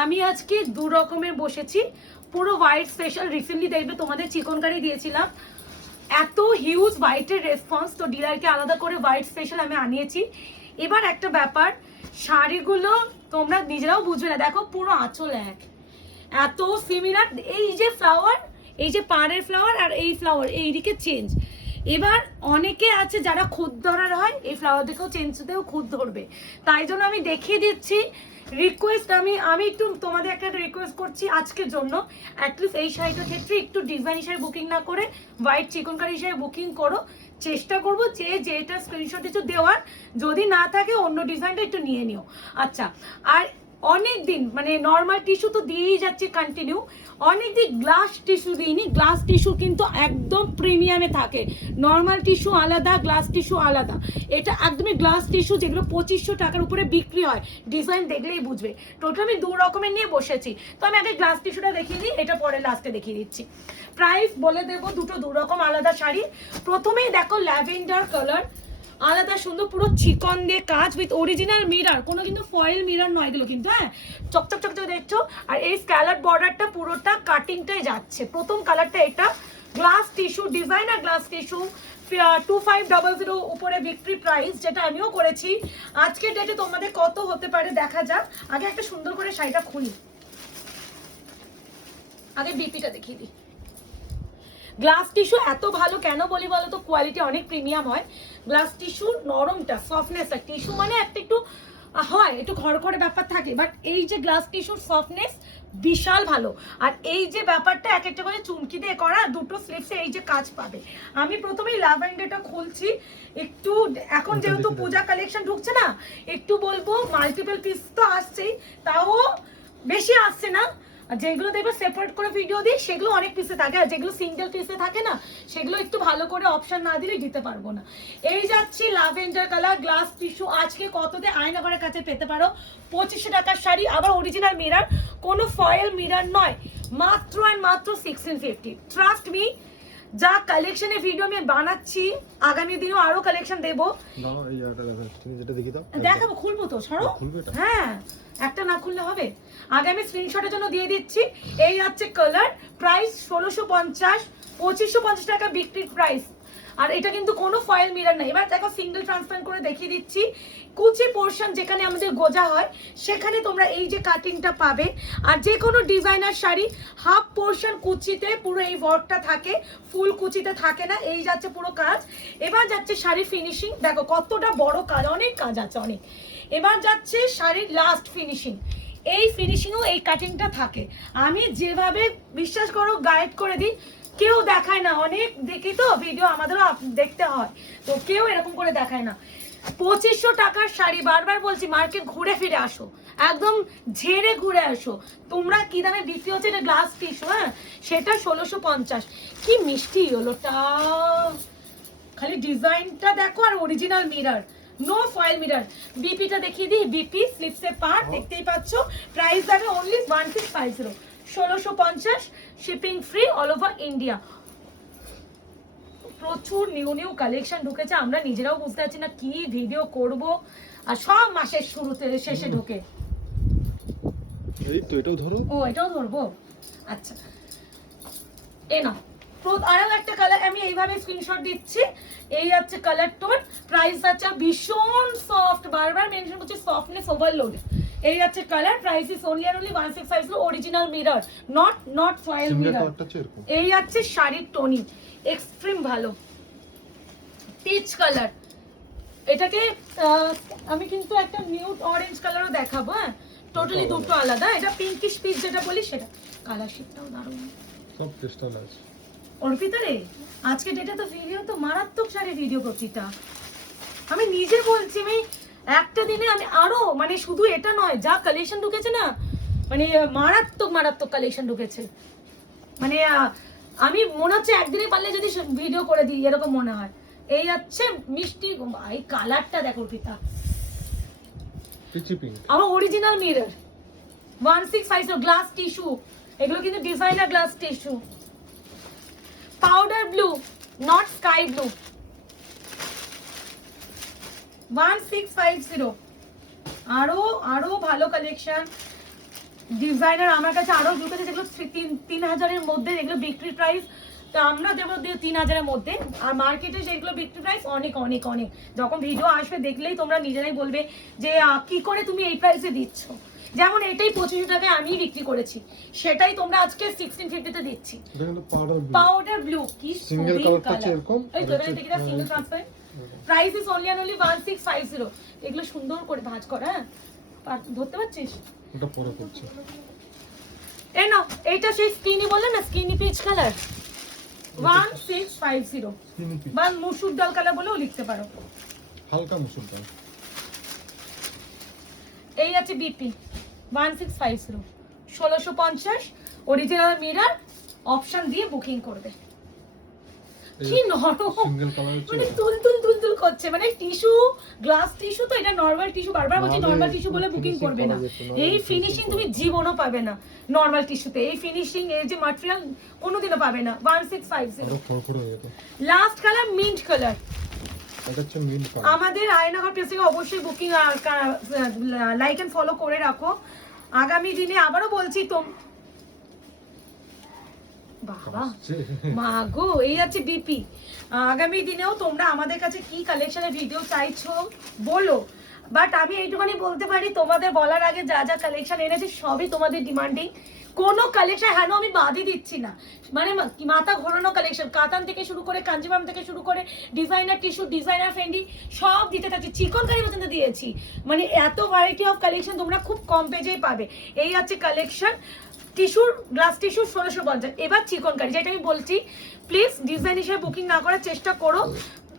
আমি আজকে দু রকমের বসেছি, পুরো হোয়াইট স্পেশাল। রিসেন্টলি দেখবে তোমাদের চিকনকারি দিয়েছিলাম, এত হিউজ হোয়াইটের রেসপন্স, তো ডিলারকে আলাদা করে হোয়াইট স্পেশাল আমি আনিয়েছি। এবার একটা ব্যাপার, শাড়িগুলো তোমরা নিজেরাও বুঝবে না, দেখো পুরো আঁচল এক, এত সিমিলার। এই যে ফ্লাওয়ার, এই যে পাড়ের ফ্লাওয়ার আর এই ফ্লাওয়ার এইদিকে চেঞ্জ। এবার অনেকে আছে যারা খুদ ধরার হয়, এই ফ্লাওয়ার দিকেও চেঞ্জ দিতেও খুদ ধরবে, তাই জন্য আমি দেখিয়ে দিচ্ছি। রিকোয়েস্ট, আমি একটু তোমাদের একটা রিকোয়েস্ট করছি আজকের জন্য, অ্যাটলিস্ট এই শাড়িটার ক্ষেত্রে একটু ডিজাইন হিসাবে বুকিং না করে হোয়াইট চিকনকারি হিসাবে বুকিং করো। চেষ্টা করবো যে যেটা স্ক্রিনশট একটু দেওয়ার, যদি না থাকে অন্য ডিজাইনটা একটু নিয়ে নিও। আচ্ছা, আর অনেক দিন মানে নর্মাল টিস্যু তো দিয়েই যাচ্ছে কন্টিনিউ, অনেকদিন গ্লাস টিস্যু দিইনি। গ্লাস টিস্যু কিন্তু একদম প্রিমিয়ামে থাকে, নর্মাল টিস্যু আলাদা, গ্লাস টিস্যু আলাদা। এটা একদমই গ্লাস টিস্যু, যেগুলো 2500 টাকার উপরে বিক্রি হয়, ডিজাইন দেখলেই বুঝবে। টোটাল আমি দু রকমের নিয়ে বসেছি, তো আমি আগে গ্লাস টিস্যুটা দেখিয়ে দিই, এটা পরে লাস্টে দেখিয়ে দিচ্ছি। প্রাইস বলে দেবো, দুটো দু রকম আলাদা শাড়ি। প্রথমেই দেখো ল্যাভেন্ডার কালার, আলাদা সুন্দর, পুরো চিকন দিয়ে কাজ উইথ অরিজিনাল মিরর, কোনো কিন্তু ফয়েল মিরর নয় এগুলো কিন্তু, হ্যাঁ চকচক চকচক দেখছো। আর এই স্ক্যালার বর্ডারটা পুরোটা কাটিংটাই যাচ্ছে। প্রথম কালারটা এটা, গ্লাস টিস্যু ডিজাইন আর গ্লাস টিস্যু 2500 উপরে বিক্রি প্রাইস, যেটা আমিও করেছি। আজকের ডেটে তোমাদের কত হতে পারে দেখা যাক। আগে একটা সুন্দর করে শাড়িটা খুলি, আগে বিপিটা দেখিয়ে দিই। গ্লাস টিস্যু এত ভালো কেন বলি বলো তো, কোয়ালিটি অনেক প্রিমিয়াম হয়। গ্লাস টিস্যুর নরমটা, সফটনেসটা, টিস্যু মানে একটা একটু হয় একটু খড়খড়ে ব্যাপার থাকে, বাট এই যে গ্লাস টিস্যুর সফটনেস বিশাল ভালো। আর এই যে ব্যাপারটা এক একটা করে চুমকি দিয়ে করা, দুটো স্লিপসে এই যে কাজ পাবে। আমি প্রথমেই ল্যাভেন্ডারটা খুলছি একটু, এখন যেহেতু পূজা কালেকশন ঢুকছে না, একটু বলবো মাল্টিপল পিস তো আসছেই, তাও বেশি আসছে না। যেগুলো দেখবে সেপারেট করে ভিডিও দিই সেগুলো অনেক পিসে থাকে, আর যেগুলো সিঙ্গেল পিসে থাকে না সেগুলো একটু ভালো করে অপশন না দিলে দিতে পারবো না। এই যাচ্ছি ল্যাভেন্ডার কালার গ্লাস টিস্যু, আজকে কততে আয়নাঘরের কাছে পেতে পারো 2500 টাকার শাড়ি, আবার অরিজিনাল মিরর, কোনো ফয়েল মিরর নয়, মাত্র আর মাত্র 1650। ট্রাস্ট মি, যা কালেকশনের ভিডিও আমি বানাচ্ছি, আগামী দিনেও আরো কালেকশন দেবো। দেখাবো, খুলবো তো, সরো। হ্যাঁ, একটা না খুললে হবে। আগে আমি স্ক্রিনশটের জন্য দিয়ে দিচ্ছি। এই হচ্ছে কালার, প্রাইস 1650, 2550 টাকা বিক্রির প্রাইস। আর এটা কিন্তু কোনো ফয়েল মিরর নেই। এবার দেখো সিঙ্গেল ট্রান্সপারেন্ট করে দেখিয়ে দিচ্ছি। কুচি পোর্শন যেখানে আমাদের গোজা হয় সেখানে তোমরা এই যে কাটিংটা পাবে। আর যে কোনো ডিজাইনার শাড়ি হাফ পোর্শন কুচিতে পুরো এই ওয়ার্কটা থাকে, ফুল কুচিতে থাকে না। এই যাচ্ছে পুরো কাজ। এবার যাচ্ছে শাড়ি ফিনিশিং, দেখো কতটা বড় কাজ, অনেক কাজ আছে অনেক। এবার যাচ্ছে শাড়ির লাস্ট ফিনিশিং, এই ফিনিশিংও এই কাটিংটা থাকে। আমি যেভাবে বিশ্বাস করো গাইড করে দিই, কেউ দেখায় না, অনেক দেখি তো ভিডিও, আমাদেরও দেখতে হয়, তো কেউ এরকম করে দেখায় না। 2500 টাকার শাড়ি, বারবার বলছি মার্কেট ঘুরে ফিরে আসো, একদম ঝেড়ে ঘুরে আসো। তোমরা কি দামে বিক্রি হচ্ছে, এটা গ্লাস টিস্যু, হ্যাঁ সেটা 1650। কি মিষ্টি হলোটা, খালি ডিজাইনটা দেখো, আর original mirror, no foil mirror. বিপিটা দেখিয়ে দিই, বিপি স্লিপসের পার্ট দেখতেই পাচ্ছ। প্রাইস যাবে only 1650, 1650, shipping free all over India. প্রচুর নিউ নিউ কালেকশন ঢুকেছে, আমরা নিজেরাও বুঝতে পারছি না কি ভিডিও করব, আর সব মাসের শুরুতে শেষে ঢোকে। এই তো এটাও ধরো। ও এটাও ধরবো, আচ্ছা এ না। আরো একটা কালার আমি এইভাবে স্ক্রিনশট দিচ্ছি, এই হচ্ছে কালার টোন। প্রাইস আছে ভীষণ সফট, বারবার মেনশন করছি সফটনেস ওভারলোড। এই হচ্ছে কালার, প্রাইস ইজ অনলি আর only 1650, original mirror, not foil mirror. এই হচ্ছে শাড়ির টোনি, এক্সট্রিম ভালো পিচ কালার। এটাকে আমি কিন্তু একটা নিউড অরেঞ্জ কালারও দেখাবো, হ্যাঁ টোটালি দুটো আলাদা। এটা পিঙ্কিশ পিচ যেটা বলি সেটা, কালার শেডটাও দারুণ, সব ক্রিস্টাল আছে অর্পিতা রে। আজকে ডেটে তো ভিডিও তো মারাত্মক শাড়ি ভিডিও করছিটা, আমি নিজে বলছি। আমি একটা দিনে আমি আরো মানে শুধু এটা নয়, যা কালেকশন ঢুকেছে না, মানে মারাত্মক মারাত্মক কালেকশন ঢুকেছে। মানে আমি মনে হচ্ছে একদিনে পারলে যদি ভিডিও করে দিই এরকম মনে হয়। এই হচ্ছে মিষ্টি, এই কালারটা দেখো অর্পিতা, আমার অরিজিনাল মিরর 1650, গ্লাস টিস্যু, এগুলো কিন্তু designer glass tissue. Powder blue, not sky blue, 1650। আরো আরো ভালো কালেকশন, ডিজাইনার আমার কাছে আরো জুতো আছে যেগুলো 3,000-এর মধ্যে, এগুলো বিক্রি প্রাইস তো আমরা দেবো 3,000-এর মধ্যে, আর মার্কেটে যেগুলো বিক্রি প্রাইস অনেক অনেক অনেক। যখন ভিডিও আসবে দেখলেই তোমরা নিজেরাই বলবে যে কি করে তুমি এই প্রাইসে দিচ্ছ। যেমন এটাই 25 টাকায় আমি বিক্রি করেছি, সেটাই তোমরা আজকে 1650-তে দিচ্ছি। এটা কিন্তু পাউডার ব্লু কি সিঙ্গেল কালারটা আছে এরকম, এই তো এটা দেখি single transparent. Price is only 1650। এগুলো সুন্দর করে ভাঁজ করা, হ্যাঁ ধরতে পারছিস? এটা পরে করছে। এই নাও, এইটা সেই স্কিনি বলে না, স্কিনি পিচ কালার 1650, বা মুসুর ডাল কালার বলেও লিখতে পারো, হালকা মুসুর ডাল। এই আছে বিপি 1650, 1650 অরিজিনাল মিরর অপশন দিয়ে বুকিং করবে। কি নরম, সিঙ্গেল কালার আছে, মানে তুল তুল তুল তুল করছে, মানে টিস্যু, গ্লাস টিস্যু তো, এটা নরমাল টিস্যু, বারবার বলছি নরমাল টিস্যু বলে বুকিং করবে না। এই ফিনিশিং তুমি জীবনও পাবে না নরমাল টিস্যুতে, এই ফিনিশিং এই যে ম্যাটেরিয়াল কোনোদিনও পাবে না। 1650। আরো ফরফর হয়ে যেত। লাস্ট কালার মিন্ট কালার, এটা হচ্ছে মিন্ট কালার। আমাদের আয়নাঘর পেজ থেকে অবশ্যই বুকিং লাইক এন্ড ফলো করে রাখো। আগামী দিনে আবারও বলছি বাবা মাগো, এই আছে বিপি। আগামী দিনেও তোমরা আমাদের কাছে কি কালেকশনের ভিডিও চাইছো বলো, বাট আমি এইটুখানি বলতে পারি তোমাদের বলার আগে যা যা কালেকশন এনেছি সবই তোমাদের ডিমান্ডিং, কোনো কালেকশন হ্যাঁ আমি বাদই দিচ্ছি না। মানে মাথা ঘোরানো কালেকশন, কাতান থেকে শুরু করে কাঞ্জিভারম থেকে শুরু করে ডিজাইনার টিস্যু, ডিজাইনার ফেন্ডি সব দিতে থাকছি, চিকনকারি পর্যন্ত দিয়েছি। মানে এত ভ্যারাইটি অফ কালেকশন তোমরা খুব কম পেজেই পাবে। এই আছে কালেকশন টিস্যুর, গ্লাস টিস্যু 1650। এবার চিকনকারি, যেটা আমি বলছি প্লিজ ডিজাইন হিসেবে বুকিং না করার চেষ্টা করো,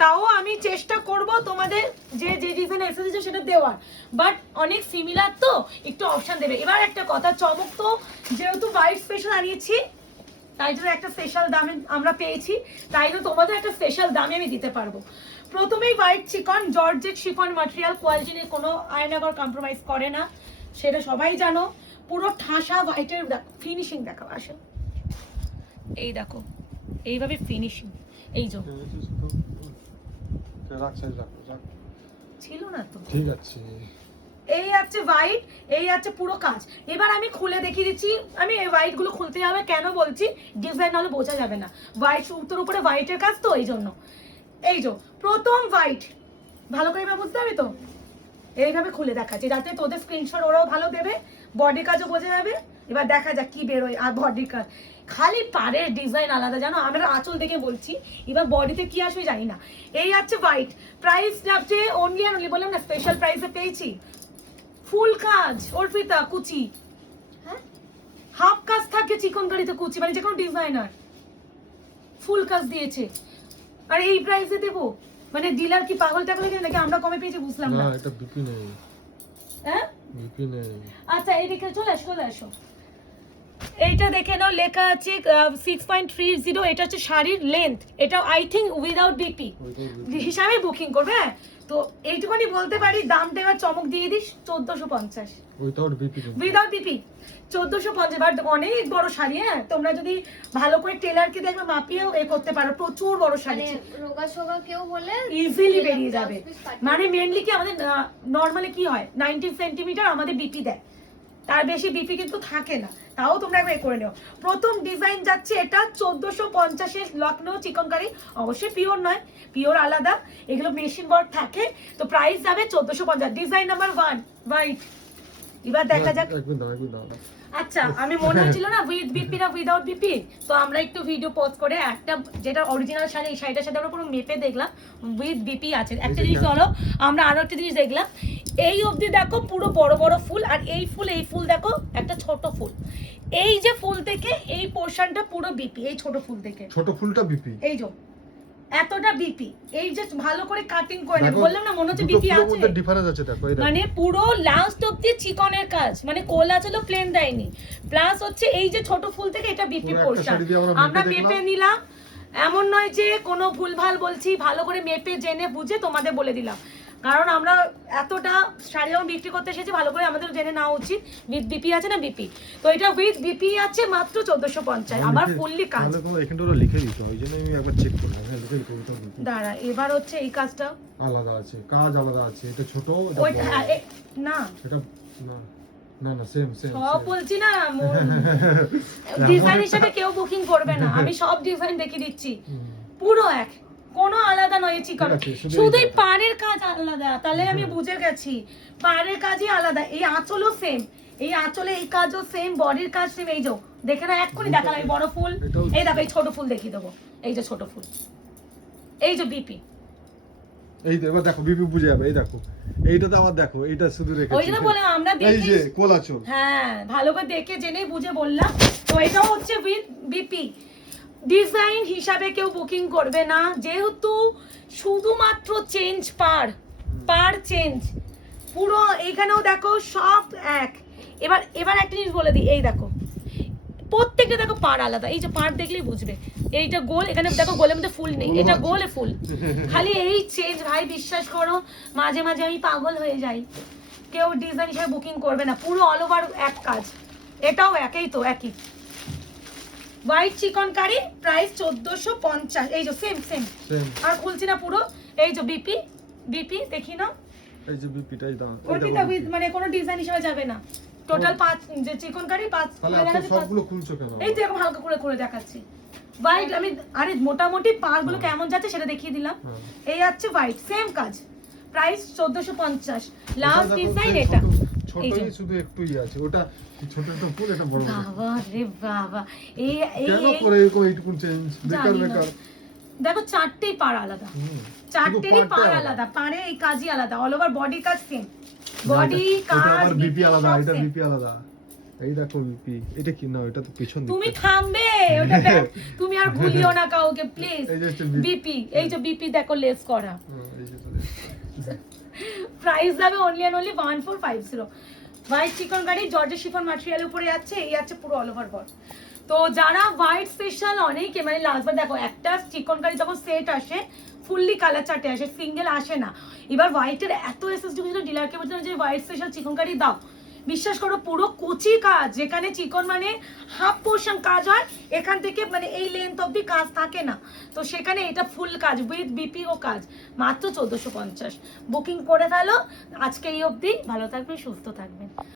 তাও আমি চেষ্টা করব তোমাদের যে যে ডিজাইন এসেছে সেটা দেওয়ার, বাট অনেক সিমিলার তো একটু অপশন দেবে। এবার একটা কথা, চমক তো যেহেতু হোয়াইট স্পেশাল আনিয়েছি তাই জন্য একটা স্পেশাল দামে আমরা পেয়েছি, তাই জন্য তোমাদের একটা স্পেশাল দামে আমি দিতে পারবো। প্রথমেই হোয়াইট চিকন জর্জেট শিফন ম্যাটেরিয়াল, কোয়ালিটি নিয়ে কোনো আয়নাগর কম্প্রোমাইজ করে না, সেটা সবাই জানো। পুরো ঠাসা হোয়াইটের ফিনিশিং দেখো, আসো এই দেখো এইভাবে ফিনিশিং, এই যে ছিল না তো, ঠিক আছে। এই আছে হোয়াইট, এই আছে পুরো কাজ। এবার আমি খুলে দেখিয়ে দিচ্ছি, আমি এই হোয়াইট গুলো খুলতে হবে কেন বলছি, ডিজাইন হলে বোঝা যাবে না, হোয়াইট সুতোর উপরে হোয়াইটের কাজ তো এই জন্য। এই যে প্রথম হোয়াইট, ভালো করে এবার বুঝতে হবে তো, এইভাবে খুলে দেখাচ্ছি যাতে তোদের স্ক্রিনশট ওরাও ভালো দেবে, বডি কাজও বোঝা যাবে। এবার দেখা যাক কি বেরোয়। আর বডি কাজ খালি পাড়ের ডিজাইন আলাদা, জানো আমরা আঁচল দেখে বলছি, এবার বডিতে কি আসবে জানি না। এই আছে হোয়াইট, প্রাইস যাচ্ছে অনলি আর অনলি, বললাম না স্পেশাল প্রাইসে পেয়েছি। ফুল কাজ অর্পিতা কুচি, হ্যাঁ হাফ কাজ থাকে চিকনকারিতে কুচি, মানে যে কোনো ডিজাইনার ফুল কাজ দিয়েছে, আর এই প্রাইসে দেবো, মানে ডিলার কি পাগল টাগল নাকি আমরা কমে পেয়েছি বুঝলাম না। এটা বিপি নেই, হ্যাঁ বিপি নেই। আচ্ছা এইদিকে চলে আসো, চলে আসো। এইটা দেখে নাও, লেখা আছে 6.30, এটা হচ্ছে শাড়ির লেন্থ, এটা আই থিঙ্ক উইদাউট বিপি হিসাবে বুকিং করবে। হ্যাঁ তো এইটুকুনি বলতে পারি, দামটা এবার চমক দিয়ে this 1450 without BP, without BP 1450। But অনেক বড় শাড়ি, হ্যাঁ তোমরা যদি ভালো করে টেলারকে দেখবে মাপিয়েও এ করতে পারো, প্রচুর বড় শাড়ি, রোগা সোগা কেউ হলে ইজিলি বেরিয়ে যাবে। মানে মেনলি কি আমাদের নরমালি কি হয় 90 সেন্টিমিটার আমাদের বিপি দেয়, তার বেশি বিপি কিন্তু থাকে না, তাও তোমরা একবার করে নিও। প্রথম ডিজাইন যাচ্ছে এটা 1450 লখনৌ চিকনকারি, অবশ্যই পিওর নয়, পিওর আলাদা, এগুলো মেশিন ওয়ার্ক থাকে, তো প্রাইস যাবে 1450। ডিজাইন নাম্বার 1 হোয়াইট, এবার দেখা যাক। আচ্ছা আমি মনে হচ্ছিল না উইথ বিপি না উইদাউট বিপি, তো আমরা একটু ভিডিও পজ করে একটা যেটা অরিজিনাল শাড়ি, এই শাড়িটার সাথে আমরা পুরো মেপে দেখলাম উইথ বিপি আছে। একটা জিনিস হলো, আমরা আরো একটা জিনিস দেখলাম, এই অবধি দেখো পুরো বড় বড় ফুল, আর এই ফুল দেখো একটা ছোট ফুল, এই যে ফুল থেকে এই পোরশনটা পুরো বিপি, এই ছোট ফুল থেকে ছোট ফুলটা বিপি, এই যে এতটা বিপি, এই যে ভালো করে কাটিং করে নেব, বললাম না মনে হচ্ছে বিপি আছে, মধ্যে ডিফারেন্স আছে দেখো, মানে পুরো লাস্ট অবধি চিকনের কাজ, মানে কোলা ছিল প্লেন দেয়নি, প্লাস হচ্ছে এই যে ছোট ফুল থেকে এটা বিপি পোরশন আমরা মেপে নিলাম। এমন নয় যে কোনো ভুলভাল বলছি, ভালো করে মেপে জেনে বুঝে তোমাদের বলে দিলাম, কারণ আমরা এতটা শাড়ি যখন বিক্রি করতে এসেছি ভালো করে আমাদের জেনে নেওয়া উচিত উইথ বিপি আছে না বিপি। তো এটা উইথ বিপি আছে মাত্র 1450, আবার ফুললি কাজ। এখানটা ওরা লিখে দিত, ওই জন্য আমি একবার চেক করলাম। হ্যাঁ লিখে দিত, দাঁড়া এবার হচ্ছে এই কাজটা আলাদা আছে, কাজ আলাদা আছে, এটা ছোট ওই না এটা না না না সেম সেম সব বলছি না ডিজাইন হিসেবে কেউ বুকিং করবে না, আমি সব ডিজাইন দেখিয়ে দিচ্ছি পুরো এক, কোনো আলাদা নয় এই চিকন, ঠিক আছে, শুধু শুধু এই এইটা। পাড়ের কাজ আলাদা, তাহলে আমি বুঝে গেছি পাড়ের কাজই আলাদা। এই আঁচলও সেম, এই আঁচলে এই কাজও সেম, বডির কাজ সেম। এই যে দেখে না এক্ষুনি দেখালাম এই বড় ফুল, এটাও- এই দেখো এই ছোট ফুল দেখিয়ে দেবো, এই যে ছোট ফুল, এই যে বিপি, এই তো এবার দেখো বিপি বুঝে যাবে। এই দেখো এইটাতে আবার দেখো এইটা শুধু রেখেছি। ওই জন্য বলে আমরা এই দেখি, যে কোলাচল। হ্যাঁ ভালো করে দেখে জেনে বুঝে বললাম। তো এটাও হচ্ছে উইথ বিপি, ডিজাইন হিসাবে কেউ বুকিং করবে না, যেহেতু শুধুমাত্র চেঞ্জ পার চেঞ্জ পুরো। এখানেও দেখো সব এক। এবার এবার একটা জিনিস বলে দিই, এই দেখো প্রত্যেকটা দেখো পাড় আলাদা, এই যে পাড় দেখলেই বুঝবে। এইটা গোল, এখানে দেখো গোলের মধ্যে ফুল নেই, এটা গোলে ফুল, খালি এই চেঞ্জ। ভাই বিশ্বাস করো মাঝে মাঝে আমি পাগল হয়ে যাই, কেউ ডিজাইন হিসেবে বুকিং করবে না, পুরো অল ওভার এক কাজ। এটাও একই তো একই হোয়াইট চিকনকারি, প্রাইস 1450। এই যে সেম সেম, সেম আর খুলছি না পুরো। এই যে বিপি, বিপি দেখি না, এই যে বিপিটাই দাও। ওইটা মানে কোনো ডিজাইন হিসেবে যাবে না। টোটাল 5 যে চিকনকারি 5 তাহলে আপনি সবগুলো খুলছো কেন? এই যে এরকম হালকা করে করে দেখাচ্ছি হোয়াইট। আমি আরে মোটামুটি পাঁচগুলো কেমন যাচ্ছে সেটা দেখিয়ে দিলাম। হ্যাঁ। এই আছে হোয়াইট সেম কাজ, প্রাইস 1450। লাস্ট দেখো, ডিজাইন সেই এটা, এই যে ছোটই শুধু একটুই আছে। ওটা ছোট একটা ফুল, এটা বড় ফুল। বাবা রে বাবা, এই এই কেন এই- করে এরকম এইটুকুন চেঞ্জ? বেকার জানি না। বেকার। দেখো চারটেই পাড় আলাদা, হুম। চারটেরই শুধু পাড় পাড়টা আলাদা, পাড়ে এই কাজই আলাদা, অল ওভার বডি কাজ সেম, বডি ওটা কাজ আবার বিপি আলাদা, সব এটা same। বিপি আলাদা। এই দেখো বিপি, এটা কি না, এটা তো পিছন দিকে। তুমি থামবে ওটা তুমি আর ভুলিও না কাউকে প্লিজ। এই যে হচ্ছে BP বিপি, এই যে বিপি দেখো লেস করা, এই যে চলে এসেছে। প্রাইস যাবে only and only 1450। White chikankari georgette chiffon material উপরে আছে, এই আছে পুরো অল ওভার বড। তো যারা হোয়াইট স্পেশাল অনেকে মানে লাস্টবার দেখো একটা চিকনকারি যখন সেট আসে ফুললি কালার চার্টে আসে, সিঙ্গেল আসে না। এবার হোয়াইটের এত এসএসডি ছিল, ডিলারকে বলছিলাম যে হোয়াইট স্পেশাল চিকনকারি দাও, বিশ্বাস করো পুরো কুচি কাজ, যেখানে চিকন মানে হাফ পোর্শন কাজ হয়, এখান থেকে মানে এই লেন্থ অব্দি কাজ থাকে না, তো সেখানে এটা ফুল কাজ উইথ বিপি ও কাজ, মাত্র 1450। বুকিং করে ফেলো আজকে এই অবধি। ভালো থাকবেন, সুস্থ থাকবেন।